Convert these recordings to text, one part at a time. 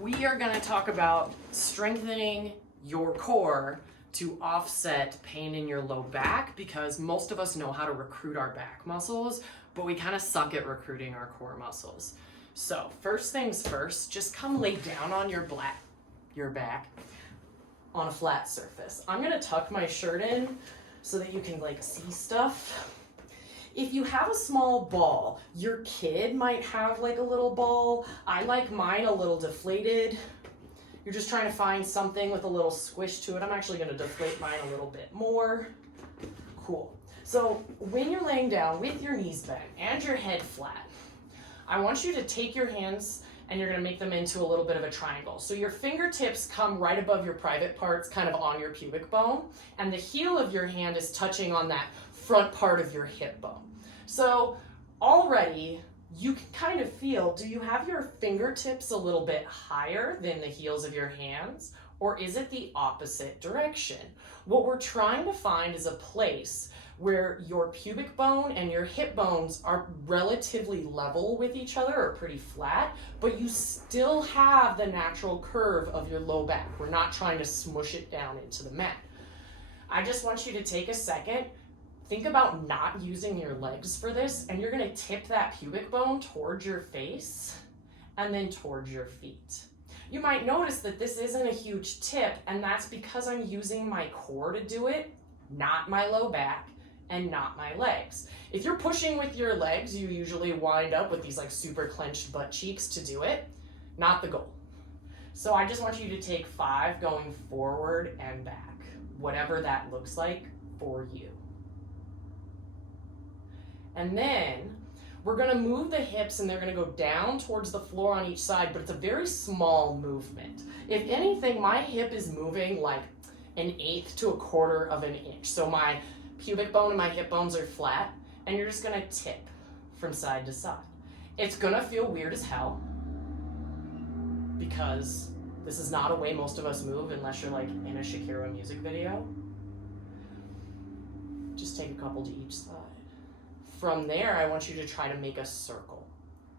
We are going to talk about strengthening your core to offset pain in your low back, because most of us know how to recruit our back muscles, but we kind of suck at recruiting our core muscles. So first things first, just come lay down on your back on a flat surface. I'm going to tuck my shirt in so that you can see stuff. If you have a small ball, your kid might have a little ball. I like mine a little deflated. You're just trying to find something with a little squish to it. I'm actually going to deflate mine a little bit more. Cool. So when you're laying down with your knees bent and your head flat, I want you to take your hands and you're going to make them into a little bit of a triangle. So your fingertips come right above your private parts, kind of on your pubic bone, and the heel of your hand is touching on that front part of your hip bone. So already you can kind of feel, do you have your fingertips a little bit higher than the heels of your hands, or is it the opposite direction? What we're trying to find is a place where your pubic bone and your hip bones are relatively level with each other, or pretty flat, but you still have the natural curve of your low back. We're not trying to smush it down into the mat. I just want you to take a second, think about not using your legs for this, and you're gonna tip that pubic bone towards your face and then towards your feet. You might notice that this isn't a huge tip, and that's because I'm using my core to do it, not my low back and not my legs. If you're pushing with your legs, you usually wind up with these super clenched butt cheeks to do it. Not the goal. So I just want you to take 5 going forward and back, whatever that looks like for you. And then we're gonna move the hips and they're gonna go down towards the floor on each side, but it's a very small movement. If anything, my hip is moving like 1/8 to 1/4 of an inch. So my pubic bone and my hip bones are flat, and you're just gonna tip from side to side. It's gonna feel weird as hell, because this is not a way most of us move unless you're in a Shakira music video. Just take a couple to each side. From there, I want you to try to make a circle.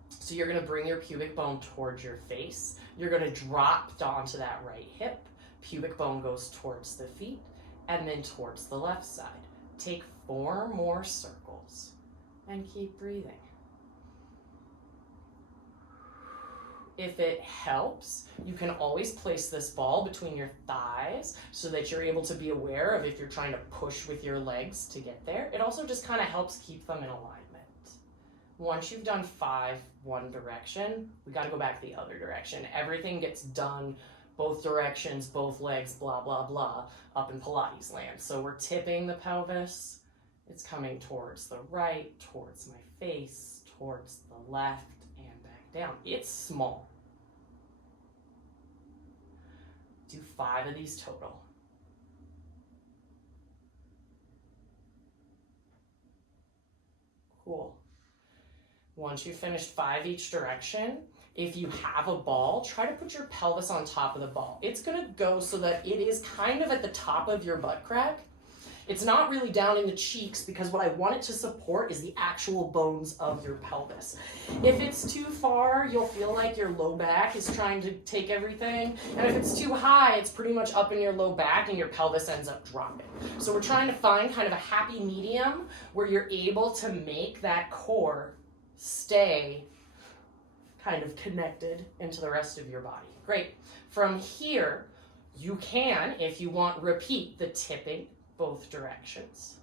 So you're gonna bring your pubic bone towards your face. You're gonna drop onto that right hip. Pubic bone goes towards the feet and then towards the left side. Take 4 more circles and keep breathing. If it helps, you can always place this ball between your thighs so that you're able to be aware of if you're trying to push with your legs to get there. It also just kind of helps keep them in alignment. Once you've done 5 one direction, we got to go back the other direction. Everything gets done both directions, both legs, blah, blah, blah, up in Pilates land. So we're tipping the pelvis. It's coming towards the right, towards my face, towards the left, and back down. It's small. Do 5 of these total. Cool. Once you've finished 5 each direction, if you have a ball, try to put your pelvis on top of the ball. It's gonna go so that it is kind of at the top of your butt crack. It's not really down in the cheeks, because what I want it to support is the actual bones of your pelvis. If it's too far, you'll feel like your low back is trying to take everything. And if it's too high, it's pretty much up in your low back and your pelvis ends up dropping. So we're trying to find kind of a happy medium where you're able to make that core stay kind of connected into the rest of your body. Great. From here, you can, if you want, repeat the tipping both directions,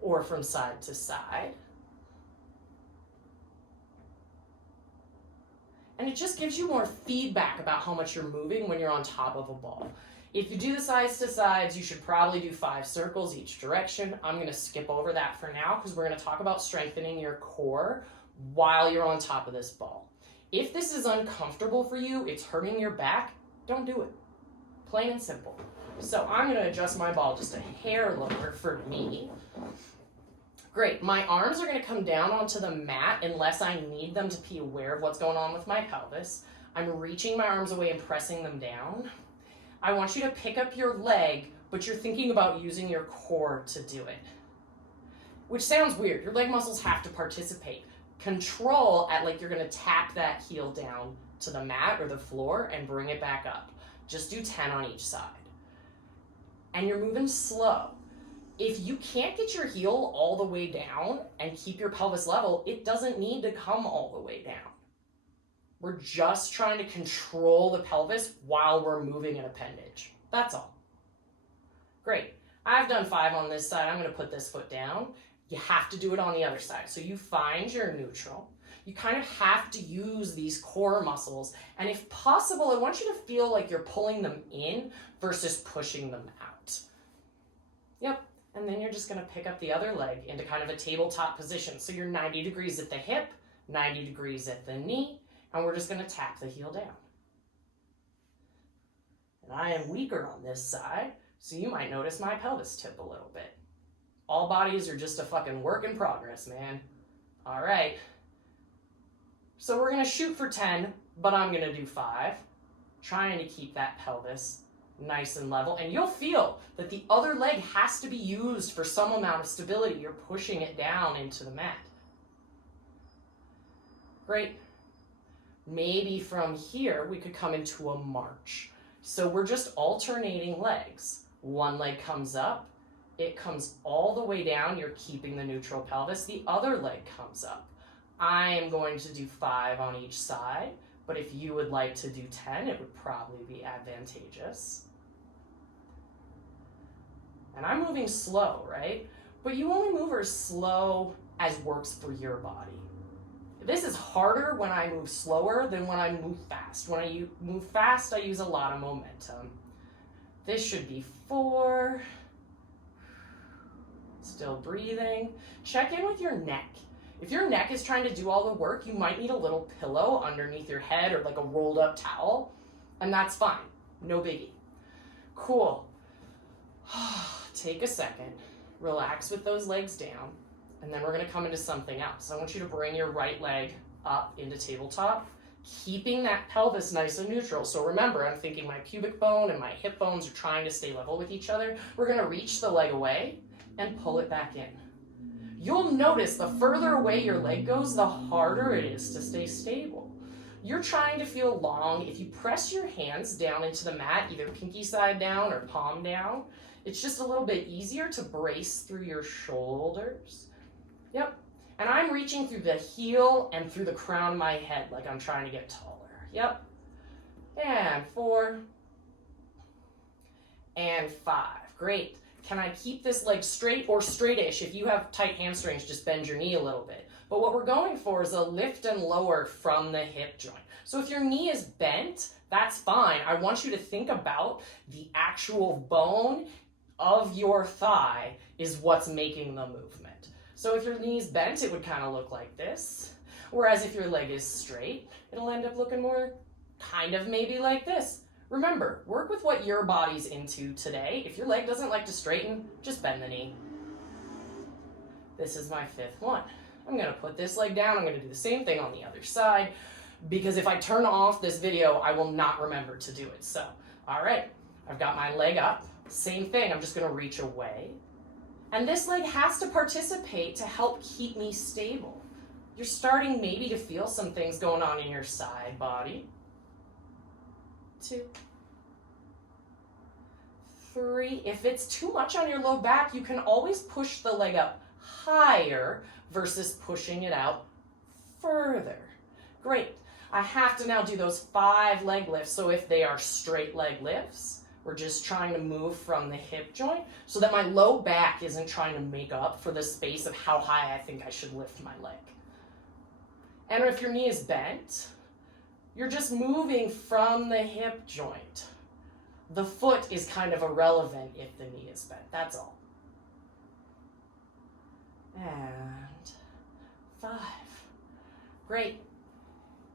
or from side to side. And it just gives you more feedback about how much you're moving when you're on top of a ball. If you do the sides to sides, you should probably do 5 circles each direction. I'm gonna skip over that for now, because we're gonna talk about strengthening your core while you're on top of this ball. If this is uncomfortable for you, it's hurting your back, don't do it. Plain and simple. So I'm gonna adjust my ball just a hair lower for me. Great, my arms are gonna come down onto the mat unless I need them to be aware of what's going on with my pelvis. I'm reaching my arms away and pressing them down. I want you to pick up your leg, but you're thinking about using your core to do it. Which sounds weird, your leg muscles have to participate. Control at like you're gonna tap that heel down to the mat or the floor and bring it back up. Just do 10 on each side. And you're moving slow. If you can't get your heel all the way down and keep your pelvis level, it doesn't need to come all the way down. We're just trying to control the pelvis while we're moving an appendage. That's all. Great. I've done 5 on this side. I'm going to put this foot down. You have to do it on the other side. So you find your neutral. You kind of have to use these core muscles. And if possible, I want you to feel like you're pulling them in versus pushing them out. Yep. And then you're just going to pick up the other leg into kind of a tabletop position. So you're 90 degrees at the hip, 90 degrees at the knee, and we're just going to tap the heel down. And I am weaker on this side, so you might notice my pelvis tip a little bit. All bodies are just a fucking work in progress, man. All right. So we're going to shoot for 10, but I'm going to do 5, trying to keep that pelvis nice and level. And you'll feel that the other leg has to be used for some amount of stability. You're pushing it down into the mat. Great. Maybe from here, we could come into a march. So we're just alternating legs. One leg comes up, it comes all the way down. You're keeping the neutral pelvis. The other leg comes up. I am going to do 5 on each side, but if you would like to do 10, it would probably be advantageous. And I'm moving slow, right? But you only move as slow as works for your body. This is harder when I move slower than when I move fast. When I move fast, I use a lot of momentum. This should be 4. Still breathing. Check in with your neck. If your neck is trying to do all the work, you might need a little pillow underneath your head or like a rolled up towel, and that's fine. No biggie. Cool. Take a second. Relax with those legs down. And then we're going to come into something else. I want you to bring your right leg up into tabletop, keeping that pelvis nice and neutral. So remember, I'm thinking my pubic bone and my hip bones are trying to stay level with each other. We're going to reach the leg away and pull it back in. You'll notice the further away your leg goes, the harder it is to stay stable. You're trying to feel long. If you press your hands down into the mat, either pinky side down or palm down, it's just a little bit easier to brace through your shoulders. Yep. And I'm reaching through the heel and through the crown of my head like I'm trying to get taller. Yep. And 4. And 5. Great. Can I keep this leg straight or straightish? If you have tight hamstrings, just bend your knee a little bit. But what we're going for is a lift and lower from the hip joint. So if your knee is bent, that's fine. I want you to think about the actual bone of your thigh is what's making the movement. So if your knee's bent, it would kind of look like this. Whereas if your leg is straight, it'll end up looking more kind of maybe like this. Remember, work with what your body's into today. If your leg doesn't like to straighten, just bend the knee. This is my 5th one. I'm going to put this leg down. I'm going to do the same thing on the other side because if I turn off this video, I will not remember to do it. So, all right, I've got my leg up. Same thing. I'm just going to reach away. And this leg has to participate to help keep me stable. You're starting maybe to feel some things going on in your side body. 2, 3. If it's too much on your low back, you can always push the leg up higher versus pushing it out further. Great. I have to now do those 5 leg lifts. So if they are straight leg lifts, we're just trying to move from the hip joint so that my low back isn't trying to make up for the space of how high I think I should lift my leg. And if your knee is bent, you're just moving from the hip joint. The foot is kind of irrelevant if the knee is bent. That's all. And 5. Great.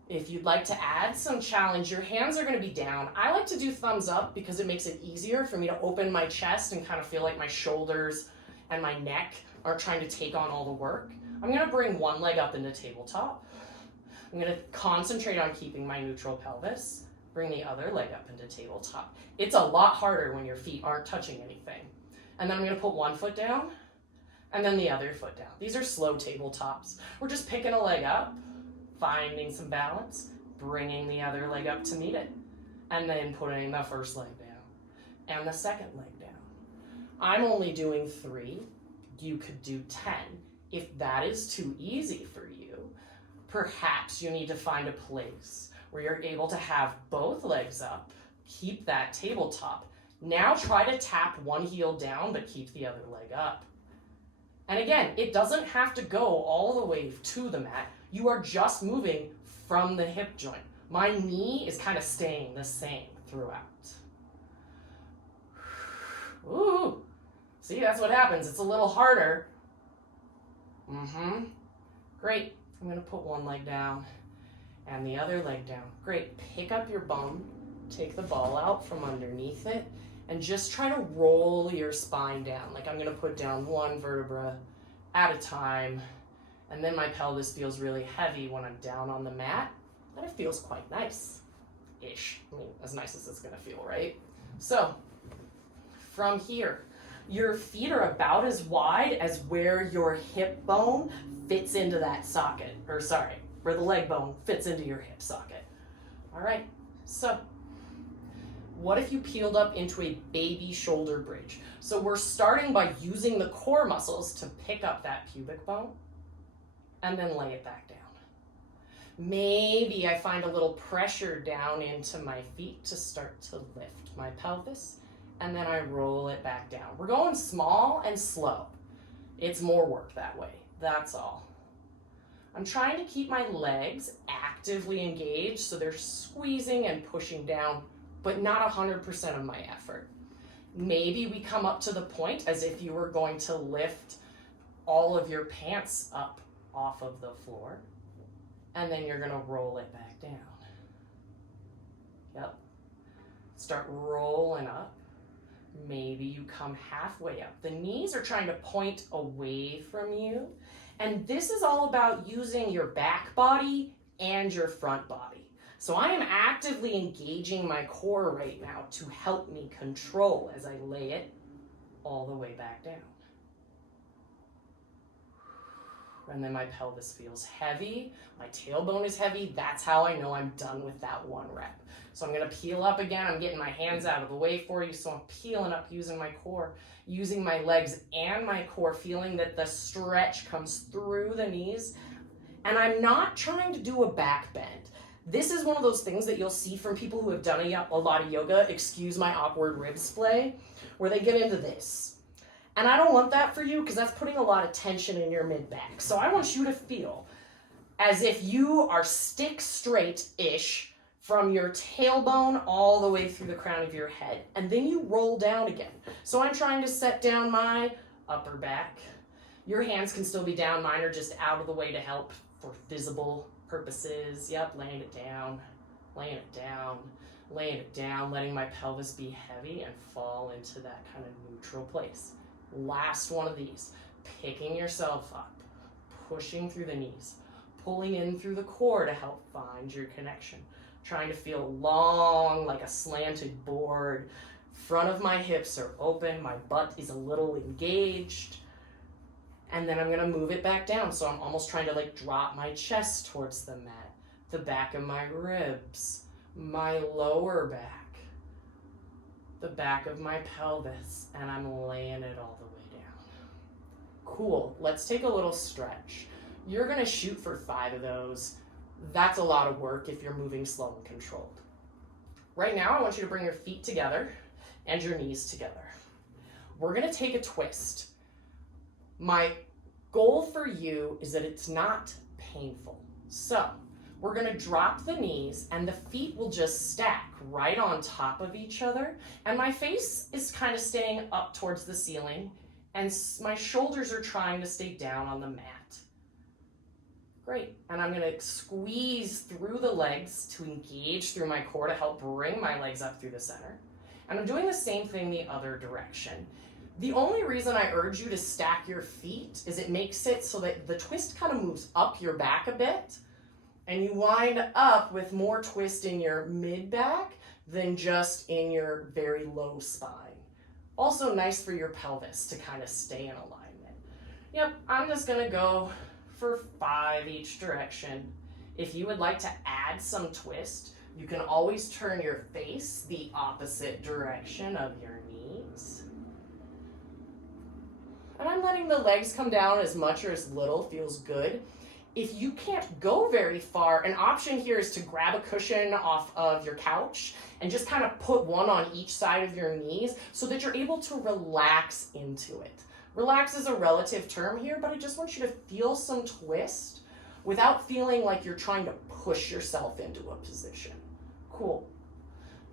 If you'd like to add some challenge, your hands are going to be down. I like to do thumbs up because it makes it easier for me to open my chest and kind of feel like my shoulders and my neck are trying to take on all the work. I'm going to bring one leg up into tabletop. I'm going to concentrate on keeping my neutral pelvis. Bring the other leg up into tabletop. It's a lot harder when your feet aren't touching anything. And then I'm going to put one foot down and then the other foot down. These are slow tabletops. We're just picking a leg up, finding some balance, bringing the other leg up to meet it, and then putting the first leg down and the second leg down. I'm only doing 3. You could do 10. If that is too easy for you, perhaps you need to find a place where you're able to have both legs up, keep that tabletop. Now try to tap one heel down, but keep the other leg up. And again, it doesn't have to go all the way to the mat. You are just moving from the hip joint. My knee is kind of staying the same throughout. Ooh, see, that's what happens. It's a little harder. Great. I'm going to put one leg down and the other leg down. Great. Pick up your bum, take the ball out from underneath it, and just try to roll your spine down. Like I'm going to put down one vertebra at a time, and then my pelvis feels really heavy when I'm down on the mat, and it feels quite nice-ish. I mean, as nice as it's going to feel, right? So from here, your feet are about as wide as where your hip bone fits into that socket, or sorry, where the leg bone fits into your hip socket. All right, so what if you peeled up into a baby shoulder bridge? So we're starting by using the core muscles to pick up that pubic bone and then lay it back down. Maybe I find a little pressure down into my feet to start to lift my pelvis, and then I roll it back down. We're going small and slow. It's more work that way, that's all. I'm trying to keep my legs actively engaged so they're squeezing and pushing down, but not 100% of my effort. Maybe we come up to the point as if you were going to lift all of your pants up off of the floor, and then you're gonna roll it back down. Yep. Start rolling up. Maybe you come halfway up. The knees are trying to point away from you, and this is all about using your back body and your front body. So I am actively engaging my core right now to help me control as I lay it all the way back down. And then my pelvis feels heavy, my tailbone is heavy. That's how I know I'm done with that one rep. So I'm gonna peel up again. I'm getting my hands out of the way for you. So I'm peeling up using my core, using my legs and my core, feeling that the stretch comes through the knees. And I'm not trying to do a back bend. This is one of those things that you'll see from people who have done a lot of yoga, excuse my awkward rib splay, where they get into this. And I don't want that for you because that's putting a lot of tension in your mid-back. So I want you to feel as if you are stick straight-ish from your tailbone all the way through the crown of your head. And then you roll down again. So I'm trying to set down my upper back. Your hands can still be down. Mine are just out of the way to help for visible purposes. Yep, laying it down, laying it down, laying it down, letting my pelvis be heavy and fall into that kind of neutral place. Last one of these, picking yourself up, pushing through the knees, pulling in through the core to help find your connection. Trying to feel long like a slanted board. Front of my hips are open, my butt is a little engaged. And then I'm gonna move it back down. So I'm almost trying to like drop my chest towards the mat, the back of my ribs, my lower back, the back of my pelvis, and I'm laying it all the way down. Cool, let's take a little stretch. You're gonna shoot for 5 of those. That's a lot of work if you're moving slow and controlled. Right now, I want you to bring your feet together and your knees together. We're gonna take a twist. My goal for you is that it's not painful. So we're gonna drop the knees and the feet will just stack right on top of each other. And my face is kind of staying up towards the ceiling and my shoulders are trying to stay down on the mat. Great, and I'm gonna squeeze through the legs to engage through my core to help bring my legs up through the center. And I'm doing the same thing the other direction. The only reason I urge you to stack your feet is it makes it so that the twist kind of moves up your back a bit and you wind up with more twist in your mid-back than just in your very low spine. Also nice for your pelvis to kind of stay in alignment. Yep, I'm just gonna go for 5 each direction. If you would like to add some twist, you can always turn your face the opposite direction of your knees. And I'm letting the legs come down as much or as little feels good. If you can't go very far, an option here is to grab a cushion off of your couch and just kind of put one on each side of your knees so that you're able to relax into it. Relax is a relative term here, but I just want you to feel some twist without feeling like you're trying to push yourself into a position. Cool.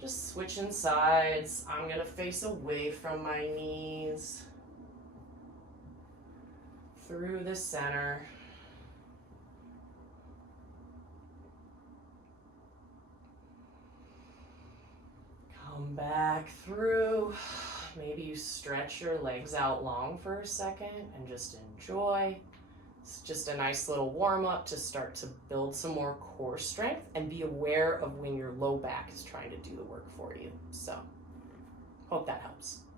Just switching sides. I'm gonna face away from my knees, through the center. Come back through. Maybe you stretch your legs out long for a second and just enjoy. It's just a nice little warm up to start to build some more core strength and be aware of when your low back is trying to do the work for you. So, hope that helps.